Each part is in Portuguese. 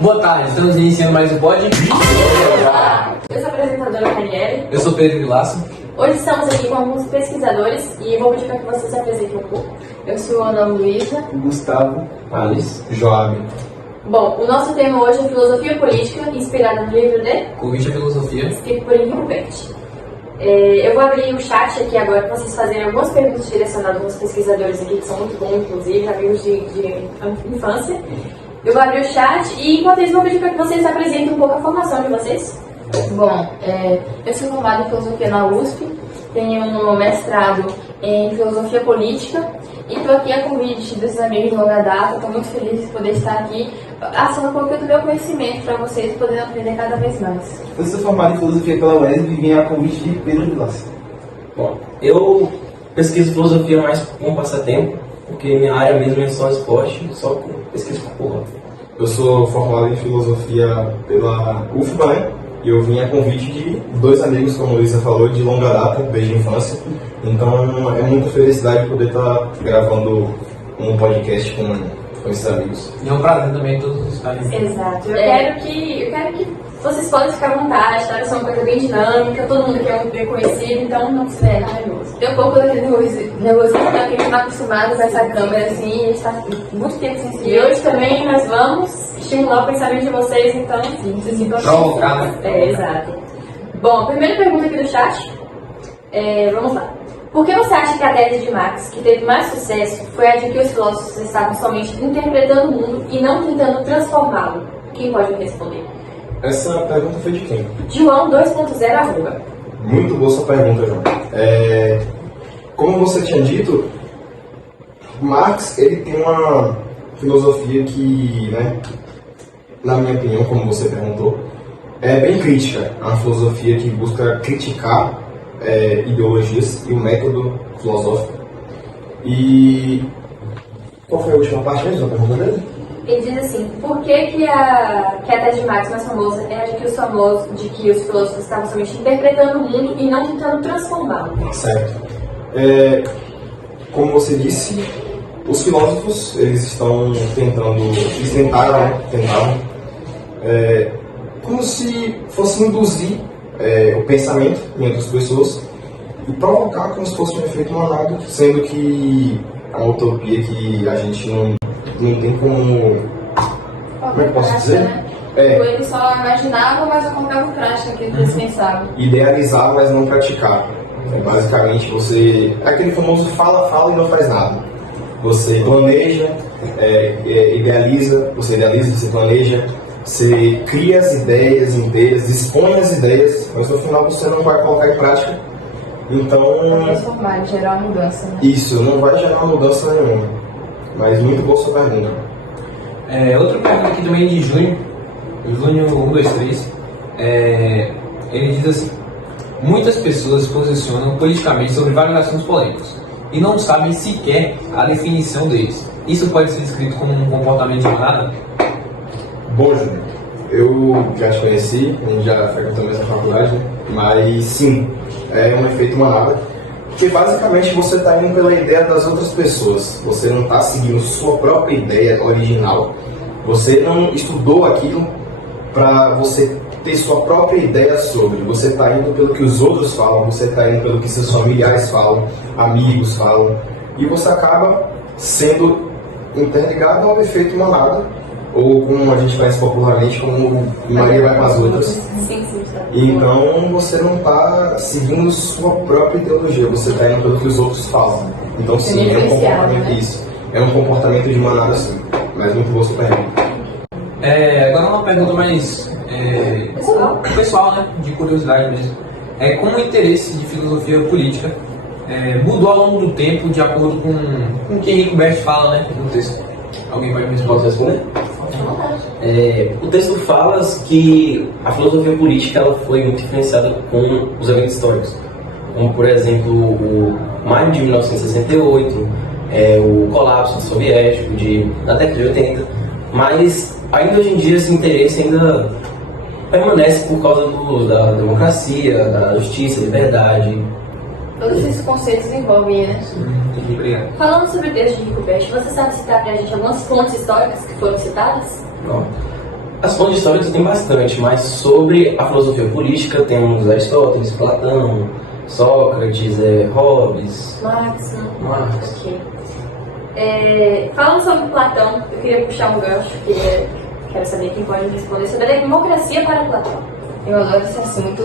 Boa tarde, estamos iniciando mais um pod. Eu sou a apresentadora Daniele. Eu sou Pedro Vilaço. Hoje estamos aqui com alguns pesquisadores e vou pedir para que vocês se apresentem um pouco. Eu sou a Ana Luísa. Gustavo. Alice. Joab. Bom, o nosso tema hoje é filosofia política, inspirada no livro de Convite à filosofia. escrito por Henrique Betti. Eu vou abrir o chat aqui agora para vocês fazerem algumas perguntas direcionadas aos pesquisadores aqui, que são muito bons, inclusive, amigos de infância. Eu vou abrir o chat e, enquanto isso, vou pedir para que vocês apresentem um pouco a formação de vocês. Bom, eu sou formada em filosofia na USP, tenho um mestrado em filosofia política e estou aqui a convite desses amigos de longa data. Estou muito feliz de poder estar aqui, assando um pouco do meu conhecimento para vocês poderem aprender cada vez mais. Eu sou formado em filosofia pela UESB e vim a convite de Pedro Vilaço. Bom, eu pesquiso filosofia mais como passatempo, porque minha área mesmo é só esporte, só pesquiso por porra. Eu sou formado em filosofia pela UFBA, né? E eu vim a convite de dois amigos, como a Luísa falou, de longa data, desde a infância. Então é muita felicidade poder estar gravando um podcast com esses amigos. E é um prazer também todos estarem aqui. Exato. Eu quero que vocês podem ficar à vontade, tá? Isso é uma coisa bem dinâmica, todo mundo aqui é muito bem conhecido, então não se é nervoso. Tem um pouco daquele nervosismo, porque a gente está acostumado com essa câmera assim, a gente está muito tempo sem se. E hoje também nós vamos estimular o pensamento de vocês, então sim, vocês ficam provocar, né? Exato. Bom, primeira pergunta aqui do chat. Vamos lá. Por que você acha que a tese de Marx, que teve mais sucesso, foi a de que os filósofos estavam somente interpretando o mundo e não tentando transformá-lo? Quem pode me responder? Essa pergunta foi de quem? João 2.0 @. Muito boa sua pergunta, João. Como você tinha dito, Marx ele tem uma filosofia que, né, na minha opinião, como você perguntou, é bem crítica. É uma filosofia que busca criticar ideologias e o método filosófico. E qual foi a última parte mesmo da pergunta dele? Ele diz assim, por que a tese de Marx mais famosa é a de que os filósofos estavam somente interpretando o mundo e não tentando transformá-lo? Certo. Como você disse, os filósofos, eles tentaram, como se fosse induzir o pensamento em outras pessoas e provocar como se fosse um efeito manado, sendo que é uma utopia que a gente não tem como é que posso dizer? Né? Eles só imaginavam, mas não colocavam prática aquilo que eles pensavam. Idealizar, mas não praticar. Basicamente, você... É aquele famoso fala e não faz nada. Você planeja, você planeja, você cria as ideias inteiras, expõe as ideias, mas no final você não vai colocar em prática. Então... Transformar, gerar uma mudança. Né? Isso, não vai gerar mudança nenhuma. Mas muito boa sua pergunta. Outra pergunta aqui também de Júnior 123. Ele diz assim: muitas pessoas se posicionam politicamente sobre vários assuntos polêmicos e não sabem sequer a definição deles. Isso pode ser descrito como um comportamento de manada? Bom, Júnior, eu já te conheci, a gente já frequentou a mesma faculdade, né? Mas sim, é um efeito manada. Porque basicamente você está indo pela ideia das outras pessoas. Você não está seguindo sua própria ideia original. Você não estudou aquilo para você ter sua própria ideia sobre. Você está indo pelo que os outros falam, você está indo pelo que seus familiares falam, amigos falam. E você acaba sendo interligado ao efeito manada, ou como a gente conhece popularmente como Maria vai com as outras. Sim, tá. Então você não está seguindo sua própria ideologia, você está indo pelo que os outros falam. Então sim, é um comportamento, né? Isso. É um comportamento de manada sim. Mas muito boa sua pergunta. Agora uma pergunta mais pessoal, né? De curiosidade mesmo. Como o interesse de filosofia política mudou ao longo do tempo de acordo com o que Henrique Betti fala, né? No texto. Alguém vai me responder? O texto fala que a filosofia política ela foi muito influenciada com os eventos históricos, como por exemplo o maio de 1968, o colapso soviético da década de 80, mas ainda hoje em dia esse interesse ainda permanece por causa da democracia, da justiça, liberdade. Todos esses conceitos envolvem, né? Obrigado. Falando sobre o texto de Henrique Betti, você sabe citar pra gente algumas fontes históricas que foram citadas? Bom, As fontes históricas tem bastante, mas sobre a filosofia política temos Aristóteles, Platão, Sócrates, Hobbes, Marx, né? Marx. Ok. Falando sobre Platão, eu queria puxar um gancho, quero saber quem pode me responder sobre a democracia para Platão. Eu adoro esse assunto.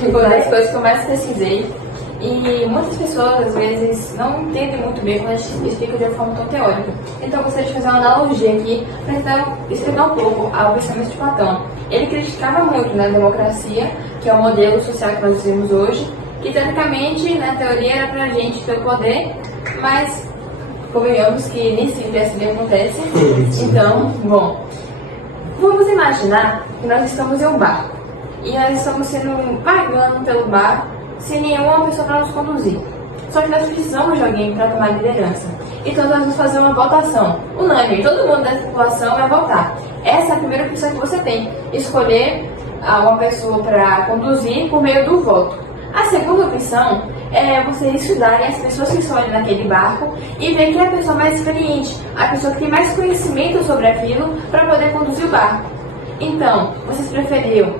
Foi uma das coisas que eu mais pesquisei. E muitas pessoas, às vezes, não entendem muito bem quando a gente explica de uma forma tão teórica. Então, eu gostaria de fazer uma analogia aqui para tentar explicar um pouco o pensamento de Platão. Ele criticava muito na democracia, que é o modelo social que nós vivemos hoje, que, teoricamente, na teoria, era para a gente ter o poder, mas convenhamos que nem sempre assim acontece. Então, bom, vamos imaginar que nós estamos em um barco e nós estamos sendo vagando pelo barco sem nenhuma pessoa para nos conduzir. Só que nós precisamos de alguém para tomar liderança. Então nós vamos fazer uma votação unânime. Todo mundo da população vai votar. Essa é a primeira opção que você tem. Escolher uma pessoa para conduzir por meio do voto. A segunda opção é você estudar as pessoas que estão ali naquele barco e ver quem é a pessoa mais experiente, a pessoa que tem mais conhecimento sobre aquilo para poder conduzir o barco. Então, vocês preferiam?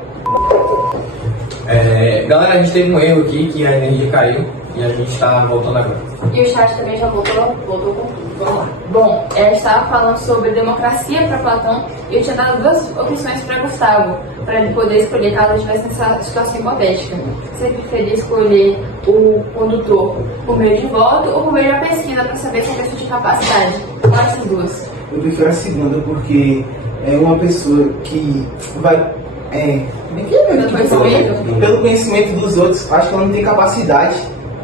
Galera, a gente teve um erro aqui, que a energia caiu e a gente está voltando agora. E o chat também já voltou com tudo. Vamos lá. Bom, eu estava falando sobre democracia para Platão e eu tinha dado duas opções para Gustavo, para ele poder escolher caso ele estivesse nessa situação hipotética. Você preferia escolher o condutor por meio de voto ou por meio de uma pesquisa para saber se a pessoa tinha capacidade? Quais essas duas? Eu prefiro a segunda porque é uma pessoa que vai. Pelo conhecimento? Pelo conhecimento dos outros, acho que ela não tem capacidade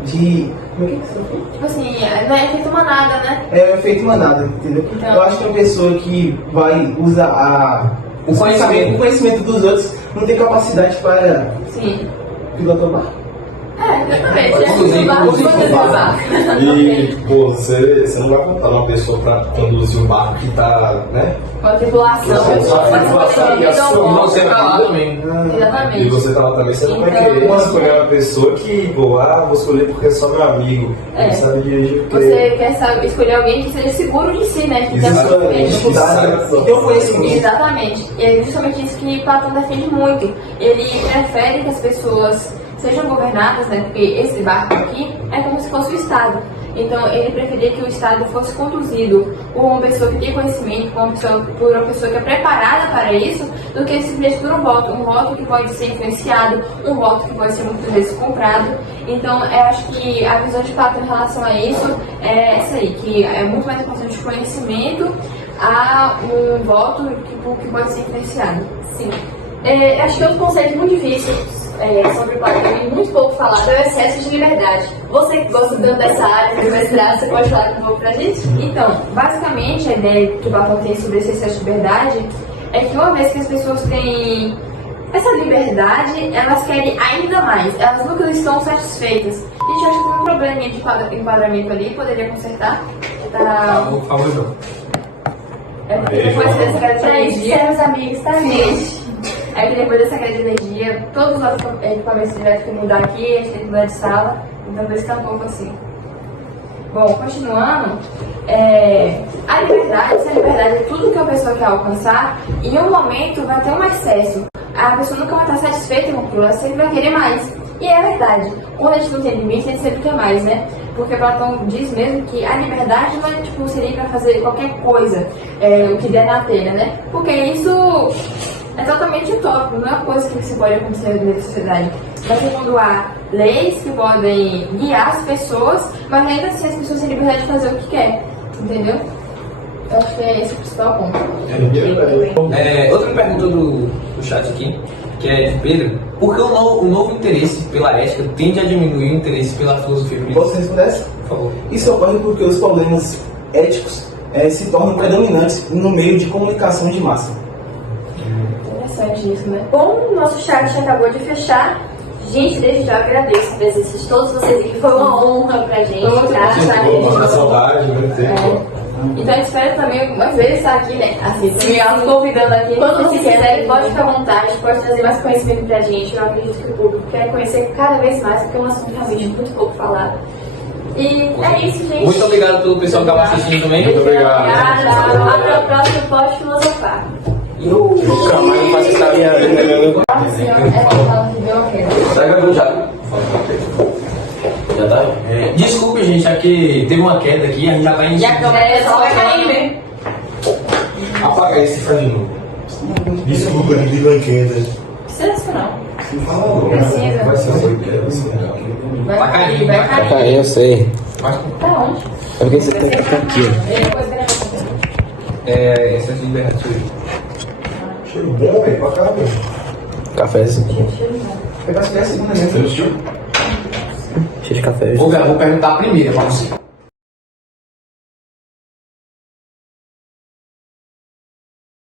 de. Como é que você falou? Tipo assim, não é efeito manada, né? É o efeito manada, entendeu? Então- Eu acho que uma pessoa que vai usar O conhecimento. o conhecimento dos outros não tem capacidade para Sim. pilotar o barco. Exatamente. Pode conduzir, Conduzir o barco. E, pô, você não vai contar uma pessoa pra conduzir um barco que tá, né? Com a tripulação. E você pra lá também. E Exatamente. você tá lá também, você não vai Então, querer escolher uma pessoa que, pô, vou escolher porque é só meu amigo. É. Ele sabe dirigir porque... Você quer escolher alguém que seja seguro de si, né? Que tenha Exatamente. conhecimento. Que tem o conhecimento. Exatamente. E é justamente isso que Platão defende muito. Ele prefere que as pessoas sejam governadas, né? Porque esse barco aqui é como se fosse o Estado. Então, ele preferia que o Estado fosse conduzido por uma pessoa que tem conhecimento, por uma pessoa que é preparada para isso, do que simplesmente por um voto. Um voto que pode ser influenciado, um voto que pode ser muitas vezes comprado. Então, eu acho que a visão de Platão em relação a isso é essa aí, que é muito mais importante o conhecimento a um voto que pode ser influenciado. Sim. Acho que outro conceito muito difícil sobre Platão e muito pouco falado é o excesso de liberdade. Você que gosta tanto dessa área, do mestrado, você pode falar um pouco pra gente? Então, basicamente, a ideia que Platão tem sobre esse excesso de liberdade é que uma vez que as pessoas têm essa liberdade, elas querem ainda mais, elas nunca estão satisfeitas. Gente, eu acho que tem um probleminha de enquadramento ali, poderia consertar. Tá. Por favor, João. Depois dessa queda de energia. Seremos amigos, tá, gente? É que depois dessa queda de energia, todos os nossos equipamentos tiveram que mudar aqui, a gente tem que mudar de sala, então por isso tá um pouco assim. Bom, continuando, a liberdade, essa liberdade é tudo que a pessoa quer alcançar, em um momento vai ter um excesso. A pessoa nunca vai estar satisfeita com aquilo, ela sempre vai querer mais. E é verdade, quando a gente não tem limite, a gente sempre quer mais, né? Porque Platão diz mesmo que a liberdade não é tipo, seria para fazer qualquer coisa, o que der na telha, né? Porque isso é totalmente utópico, não é uma coisa que se pode acontecer na sociedade. Mas é quando há leis que podem guiar as pessoas, mas ainda assim as pessoas têm liberdade de fazer o que quer, entendeu? Eu acho que é esse o principal ponto. Outra pergunta do chat aqui, que é de Pedro. Por que o novo interesse pela ética tende a diminuir o interesse pela filosofia política? Posso responder essa? Por favor. Isso ocorre porque os problemas éticos se tornam predominantes no meio de comunicação de massa. Interessante isso, né? Bom, nosso chat acabou de fechar. Gente, desde já agradeço a presença de todos vocês aqui. Foi uma honra pra gente. Foi muito tá? bom. Uma saudade, muito tempo. Então a gente espera também mais vezes estar aqui, né? Assim, me auto-convidando aqui. Quando vocês quiserem, pode ficar à vontade, pode trazer mais conhecimento pra gente. Eu acredito que o público quer conhecer cada vez mais, porque é um assunto realmente muito pouco falado. E é isso, gente. Muito obrigado pelo pessoal que estava assistindo também. Muito obrigado. Obrigada. Até o próximo Pode Filosofar. Nunca mais eu faço essa minha vida. Assim, ó, ela fala que deu uma queda. Será que eu já? Já tá? Desculpe, gente, é que teve uma queda aqui, a gente já tá em. E a câmera só vai cair, né? Apaga esse e faz de novo. Desculpa, não digo queda. Precisa disso não. Fala, Precisa. vai ser vai ser legal. Vai cair, vai cair. Tá, eu sei. Tá onde? É porque você tem que ficar aqui, ó. Depois grava. Essa é de liberdade. Cheiro bom, velho, pra caramba. Cafézinho. Pegar as peças, né? Você assistiu? Cheio de café. Vou perguntar a primeira pra você.